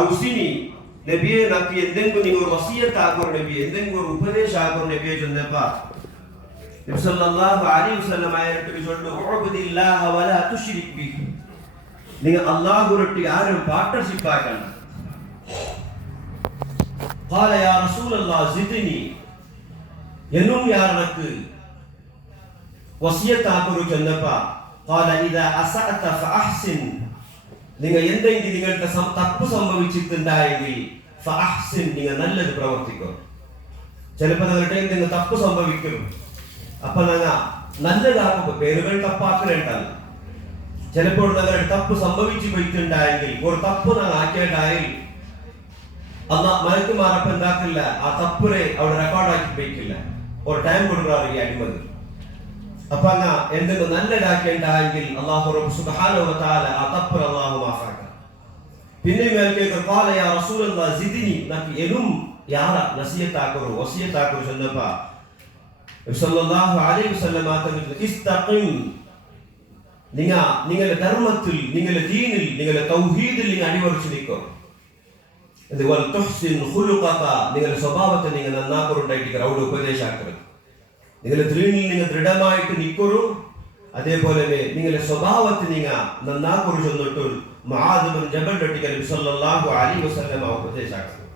ഔസിനി നബിയെ നമുക്ക് എന്തെങ്കിലും നിങ്ങൾ വസിയത്ത് ആക്കോ നബി എന്തെങ്കിലും ഉപദേശം ആക്കോ നബിയെ ചൊന്നപ്പാ നബി സല്ലല്ലാഹു അലൈഹി വസല്ലം ആയിട്ട് ചൊല്ലു ഉബ്ദില്ലാഹ വലാ തുശ്രിക് ബിഹി നിങ്ങൾ അല്ലാഹുവിനോട് ആരും പാർട്ണർഷിപ്പ് ആക്കണ്ട قال يا رسول الله زدني എന്നും യാർക്ക് വസിയത്ത് ആക്കോ ചൊന്നപ്പാ قال اذا اسأت فاحسن നിങ്ങൾ എന്തെങ്കിലും നിങ്ങൾക്ക് തപ്പ് സംഭവിച്ചിട്ടുണ്ടായെങ്കിൽ ഫഅഹ്സിൻ നിങ്ങൾ നല്ലത് പ്രവർത്തിക്കുക. ചിലപ്പോൾ നിങ്ങളുടെ എന്തെങ്കിലും തപ്പ് സംഭവിക്കും, അപ്പൊ നിങ്ങൾ നല്ലതാക്കുമ്പോൾ പേരുകൾ തപ്പാക്കലുണ്ടല്ല. ചിലപ്പോൾ നിങ്ങളുടെ തപ്പ് സംഭവിച്ചു പോയിട്ടുണ്ടായെങ്കിൽ ഒരു തപ്പ് നിങ്ങൾ ആക്കിയിട്ടായി മലക്കുമാരപ്പം എന്താക്കില്ല, ആ തപ്പിനെ അവിടെ റെക്കോർഡാക്കി പോയിക്കില്ല, ഒരു ടൈം കൊടുക്കാറ് ഈ അടിമതി. അപ്പൊ എന്തെങ്കിലും നല്ലതാക്കേണ്ടായെങ്കിൽ അല്ലാഹു റബ്ബ് സുബ്ഹാനഹു വ തആല ആ തപ്പ് അല്ലാഹു മാഫാക്ക. പിന്നെ മേൽക്കേക്ക് ഖാല യാ റസൂലല്ലാഹ് സിദ്നി നക്ക് എലും യാറ നസിയത്താക്കറു വസിയത്താക്കറു ചെന്നപ്പോ സല്ലല്ലാഹു അലൈഹി വസല്ലം തങ്ങൾ ഇസ്തഖിം നിങ്ങളുടെ ധർമ്മത്തിൽ നിങ്ങളുടെ ദീനിൽ നിങ്ങളുടെ തൗഹീദിൽ നിങ്ങൾ അടിയുറച്ചു നിൽക്കുക. ഇത് വൽ തുഹ്സിൻ ഖുലുഖക നിങ്ങളുടെ സ്വഭാവത്തെ നിങ്ങൾ നന്നാക്കുണ്ടായിട്ട് അവിടെ ഉപദേശാക്കരുത്. നിങ്ങളുടെ ദീനിൽ നിങ്ങൾ ദൃഢമായിട്ട് നിൽക്കൂ, അതേപോലെ നിങ്ങളുടെ സ്വഭാവത്തെ നിങ്ങൾ നന്നാക്കുറു ചെന്നിട്ട് മുആദ് ബിൻ ജബൽ നബി സല്ലല്ലാഹു അലൈഹി വസല്ലം ഉപദേശാക്കുന്നു.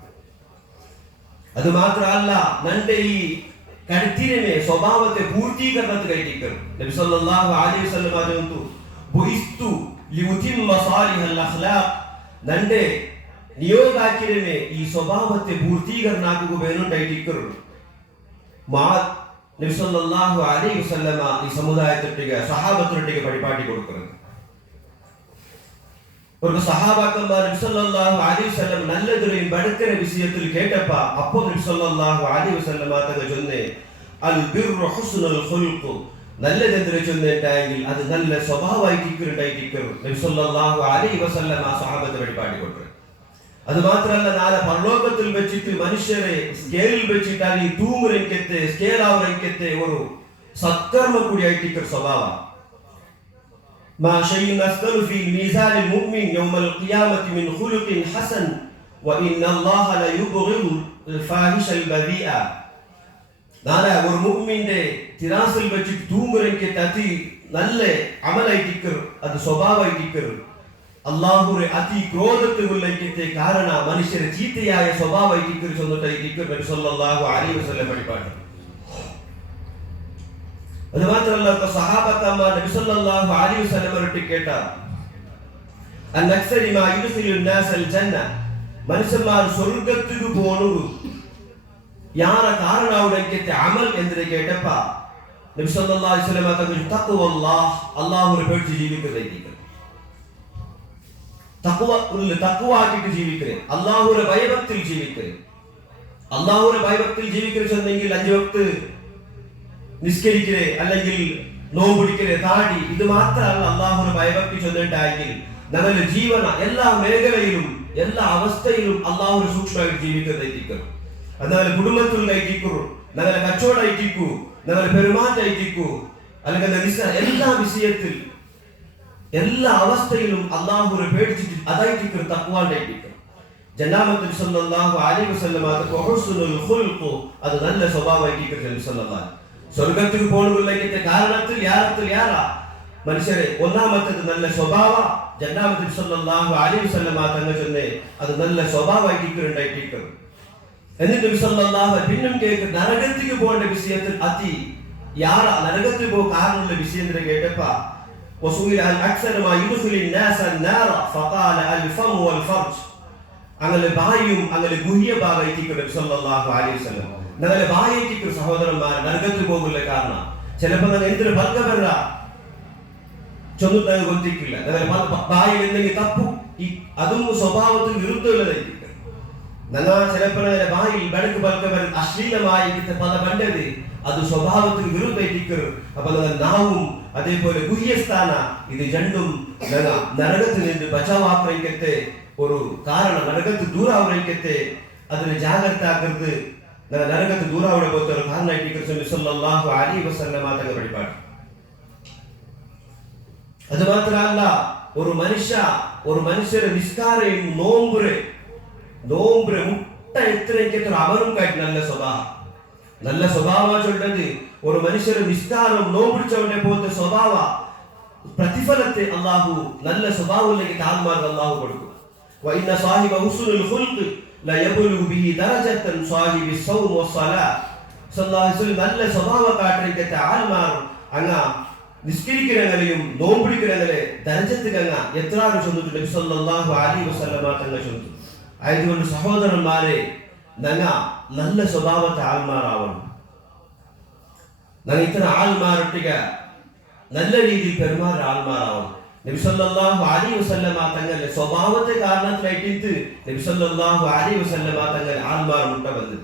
അത് മാത്രമല്ല നന്റെ ഈ കടുത്തിനെ സ്വഭാവത്തെ പൂർത്തീകരണത്തിൽ കഴിക്കണം. നബി സല്ലല്ലാഹു അലൈഹി വസല്ലം പറഞ്ഞു ബുഇസ്തു ലിയുതിമ്മ സാലിഹൽ അഖ്ലാഖ് നന്റെ നിയോഗാക്കിനെ ഈ സ്വഭാവത്തെ പൂർത്തീകരണാക്കുക വേണുണ്ടായിരിക്കുന്നു. മുആദ് നബി സല്ലല്ലാഹു അലൈഹി വസല്ലം ഈ സമുദായത്തിലേക്ക് സഹാബത്തിലേക്ക് പരിപാടി കൊടുക്കുന്നത്. ഒരു സഹാബാക്കന്മാർ നബി സല്ലല്ലാഹു അലൈഹി വസല്ലം നല്ലതൊരു ബടക്കര വിഷയത്തിൽ കേട്ടപ്പോൾ അപ്പോൾ നബി സല്ലല്ലാഹു അലൈഹി വസല്ലം തങ്ങൾ ചൊന്നേ അൽ ബിർറു ഹുസ്നുൽ ഖുൽഖ് നല്ലതെന്തൊരു ചൊന്നിട്ടായെങ്കിൽ അത് നല്ല സ്വഭാവമായിട്ടിരിക്കും. നബി സല്ലല്ലാഹു അലൈഹി വസല്ലം ആ സഹാബത്തെ പരിപാടി കൊടുത്തു. അത് മാത്രമല്ല നാളെ പരലോകത്തിൽ വെച്ചിട്ട് മനുഷ്യരെ സ്കെയിലിൽ വെച്ചിട്ടാൽ ഈ തൂമുരക്കത്തെ സ്കെയിലാവുരക്കത്തെ ഒരു സത്കർമ്മ കൂടിയായിട്ടിരിക്കും സ്വഭാവം. ما شيء نستر في ميزان المؤمن يوم القيامة من خلق حسن وإن الله لا يبغض الفاحش البذيء. നാളെ ഒരു മുഅ്മിന്റെ തിരാസിൽ വെച്ച് തൂമുരക്ക് അതി നല്ല അമലായിട്ടിരിക്കും, അത് സ്വഭാവമായിട്ടിരിക്കും. അല്ലാഹുവിന്റെ അതി ക്രോധത്തിനുള്ളതിന്റെ കാരണം മനുഷ്യരെ ചീത്തയായ സ്വഭാവമായിട്ടിരിക്കും ചെന്നിട്ടായിരിക്കും നബി സല്ലല്ലാഹു അലൈഹി വസല്ലം പഠിപ്പാണ്. അത് മാത്രമല്ല സഹാബത്തമാർ നബി സല്ലല്ലാഹു അലൈഹി വസല്ലം കേട്ട അൻഅക്സരി മാ യുദ്ഖിലുൻ നാസൽ ജന്ന മനുഷ്യന്മാർ സ്വർഗ്ഗത്തിലേക്ക് പോകുന്നത് യാര കാരണാവുടക്കത്തെ അമൽ എന്ന് കേട്ടപ്പോൾ നബി സല്ലല്ലാഹു അലൈഹി വസല്ലം തങ്ങൾ തഖ്വല്ലാഹ് അല്ലാഹുവിനെ പേടിച്ച് ജീവിക്കുന്നതായിരിക്കും. തഖ്വയാക്കിയിട്ട് ജീവിക്കുക, അല്ലാഹുവിന്റെ ഭയഭക്തിയിൽ ജീവിക്കുക. അല്ലാഹുവിന്റെ ഭയഭക്തിയിൽ ജീവിക്കുന്നെങ്കിൽ 5 വക്ത് നിസ്കരിക്കേ അല്ലെങ്കിൽ നോമ്പുടിക്കേ താടി ഇത് മാത്രമല്ല അല്ലാഹുവിന്റെ ഭയഭക്തി ചൊല്ലിട്ടായെങ്കിൽ നമ്മുടെ ജീവന എല്ലാ മേഖലയിലും എല്ലാ അവസ്ഥയിലും അല്ലാഹുവിനെ സൂക്ഷ്മമായിട്ട് ജീവിക്കുന്നതായിരിക്കും. അതുപോലെ കുടുംബത്തിലായിരിക്കൂ, നമ്മുടെ കച്ചവടമായിരിക്കൂ, നമ്മുടെ പെരുമാറ്റമായിരിക്കൂ, അല്ലെങ്കിൽ എല്ലാ വിഷയത്തിൽ എല്ലാ അവസ്ഥയിലും അല്ലാഹുവിനെ പേടിച്ചിട്ട് അതായിരിക്കും തഖ്വാണ്ടായിരിക്കും. ജനാബത്ത് സല്ലല്ലാഹു അലൈഹി വസല്ലം ഹുസ്നുൽ ഖുൽഖ് അത് നല്ല സ്വഭാവമായിരിക്കും. നബി സല്ലല്ലാഹു സ്വർഗ്ഗത്തിൽ പോകുന്നതിന്റെ കാരണത്തിൽ യാറാ മനുഷ്യരെ ഒന്നാമത്തേത് നല്ല സ്വഭാവ. ജനാബത്ത് സല്ലല്ലാഹു അലൈഹി വസല്ലം തങ്ങൾ ചെന്നേ അത് നല്ല സ്വഭാവമായിരിക്കും. എന്നിട്ട് നബി സല്ലല്ലാഹു പിന്നും കേൾക്ക് നരകത്തിലേക്ക് പോകേണ്ട വിഷയത്തിൽ അതി യാറ നരകത്തിൽ പോകുന്ന കാരണമുള്ള വിഷയത്തിനെ കേട്ടപ്പോ وسئل عن أكثر ما يدخل الناس النار فقال الفم والفرج. അങ്ങനെ ബായും അങ്ങനെ ഗുഹ്യ ഭാഗമായിരിക്കും നബി സല്ലല്ലാഹു അലൈഹി വസല്ലം. അങ്ങനെ ബായിട്ടിക്കും സഹോദരന്മാർ നരകത്തിൽ പോകുന്ന കാരണം ചിലപ്പോൾ എന്തൊരു ബർക്ക വരണ്ട ചൊന്നിട്ട് ಗೊತ್ತಿക്കില്ല. അങ്ങനെ ബായിൽ എന്തെങ്കിലും തപ്പു അതും സ്വഭാവത്തിൽ വിരുദ്ധമുള്ളതായിരിക്കും. ഞങ്ങൾ ചിലപ്പോൾ ബായിൽ ബടക്ക് ബർക്ക വരും അശ്ലീലമായി പല കണ്ടത് അത് സ്വഭാവത്തിൽ വിരുദ്ധമായിരിക്കും. അപ്പൊ നാവും അതേപോലെ ഗുഹ്യസ്ഥാന ഇത് രണ്ടും നരകത്തിൽ നിന്ന് ബച്ചാവാക്കത്തെ ഒരു കാരണം നരകത്തിൽ ദൂരാവരയ്ക്കത്തെ അതിന് ജാഗ്രത ആക്കരുത്. നരകത്തിൽ ദൂരാവിടെ പോലത്തെ ഒരു കാരണമായിട്ട് സല്ലല്ലാഹു അലൈഹി വസല്ലം തങ്ങൾ പഠിപ്പാണ്. അത് മാത്രമല്ല ഒരു മനുഷ്യരെ നിസ്കാരയും നോമ്പുരെ നോമ്പ് മുട്ട എത്രയ്ക്ക് എത്ര അവനും കാട്ടി നല്ല സ്വഭാവ ചൊല്ലത് ഒരു മനുഷ്യർ നിസ്കാരം നോമ്പിടിച്ചവന്റെ പോലത്തെ സ്വഭാവ പ്രതിഫലത്തെ അള്ളാഹു നല്ല സ്വഭാവത്തിലേക്ക് ആത്മാർക്ക് അള്ളാഹു കൊടുക്കും. വഇന്ന സാഹിബ ഹുസ്നുൽ ഖുൽഖ് ലയബ്ലു ബിഹി ദറജതൻ സാഹിബി സൗം വസ്സലാ. സല്ലല്ലാഹു അലൈഹി വസല്ലം നല്ല സ്വഭാവ കാട്ടിരിക്കത്തെ ആത്മാർ അങ്ങ നിസ്കരിക്കുന്നവരെയും നോമ്പിടിക്കുന്നവരെ ദരജത്തുകങ്ങ എത്രാറ് ചൊന്നിട്ടുണ്ട് നബി സല്ലല്ലാഹു അലൈഹി വസല്ലമ തങ്ങൾ ചൊല്ലുന്നു. ആയതുകൊണ്ട് സഹോദരന്മാരെ നങ്ങ നല്ല സ്വഭാവത്തെ ആത്മാറാവണം. നങ്ങ ഇത്തരം ആത്മാരൊട്ടിക നല്ല രീതിയിൽ പെരുമാറ ആത്മാറാവണം. നബി സല്ലല്ലാഹു അലൈഹി വസല്ലമ തങ്ങളുടെ സ്വഭാവത്തെ കാരണത്തിലായിട്ട് നബി സല്ലല്ലാഹു അലൈഹി വസല്ലമ തങ്ങൾ ആത്മാർ മുട്ട വന്നത്.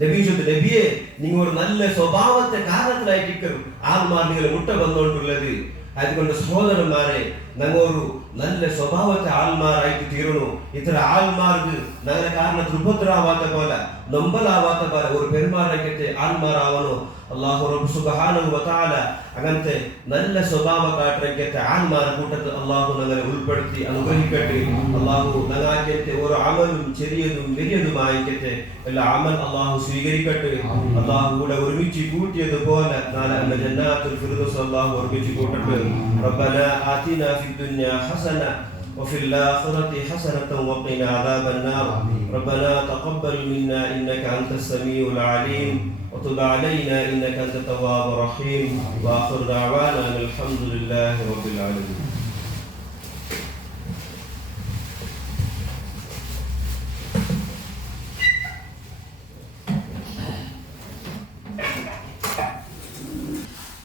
നബി ചൊല്ലുന്നു, നബിയെ നിങ്ങൾ ഒരു നല്ല സ്വഭാവത്തെ കാരണത്തിലായിരിക്കും ആത്മാർ നിങ്ങൾ മുട്ട വന്നുകൊണ്ടുള്ളത്. അതുകൊണ്ട് സഹോദരന്മാരെ ഞങ്ങൾ ഒരു നല്ല സ്വഭാവത്തെ ആത്മാരായിട്ട് തീരണു. ഇത്ര ആത്മാർക്ക് ഞങ്ങളുടെ കാരണത്തിൽ ഉപദ്രവാത്ത പോലെ നൊമ്പലാവാത്ത പോലെ ഒരു പെരുമാറയ്ക്കത്തെ ആത്മാരാവണോ. അല്ലാഹു റബ്ബ് സുബ്ഹാനഹു വ തആല അങ്ങനത്തെ നല്ല സ്വഭാവ കാട്ടിരക്കത്തെ ആത്മാർ കൂട്ടത്തിൽ അല്ലാഹു ഞങ്ങളെ ഉൾപ്പെടുത്തി അനുഗ്രഹിക്കട്ടെ. അല്ലാഹു ഞങ്ങാക്കത്തെ ഓരോ അമലും ചെറിയതും വലിയതുമായിക്കത്തെ എല്ലാ അമൽ അല്ലാഹു സ്വീകരിക്കട്ടെ. അല്ലാഹു കൂടെ ഒരുമിച്ച് കൂട്ടിയതുപോലെ നാളെ അന്ന ജന്നാത്തുൽ ഫിർദൗസ് അല്ലാഹു ഒരുമിച്ച് കൂട്ടട്ടെ. റബ്ബനാ ആതിനാ ഫിദ് ദുനിയാ ഹസന وفي الآخرة حسنة وقنا عذاب النار. ربنا تقبل منا إنك أنت السميع العليم وتب علينا إنك أنت التواب الرحيم. وآخر دعوانا الحمد لله رب العالمين.